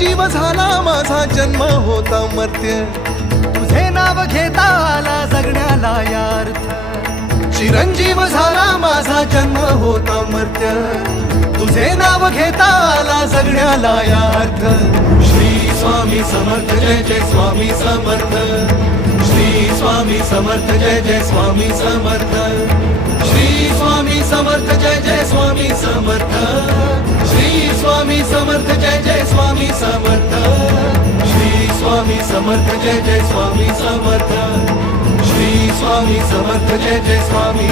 चिरंजीव झाला माझा जन्म होता मर्त्य, तुझे नाव घेता आला जगण्याला यार्थ. चिरंजीव झाला माझा जन्म होता मर्त्य, तुझे नाव घेता आला जगण्याला यार्थ. श्री स्वामी समर्थ जय जय स्वामी समर्थ, श्री स्वामी समर्थ जय जय स्वामी समर्थ, श्री स्वामी समर्थ जय जय स्वामी समर्थ, श्री स्वामी समर्थ जय जय स्वामी समर्थ, श्री स्वामी समर्थ जय जय स्वामी समर्थ, श्री स्वामी समर्थ जय जय स्वामी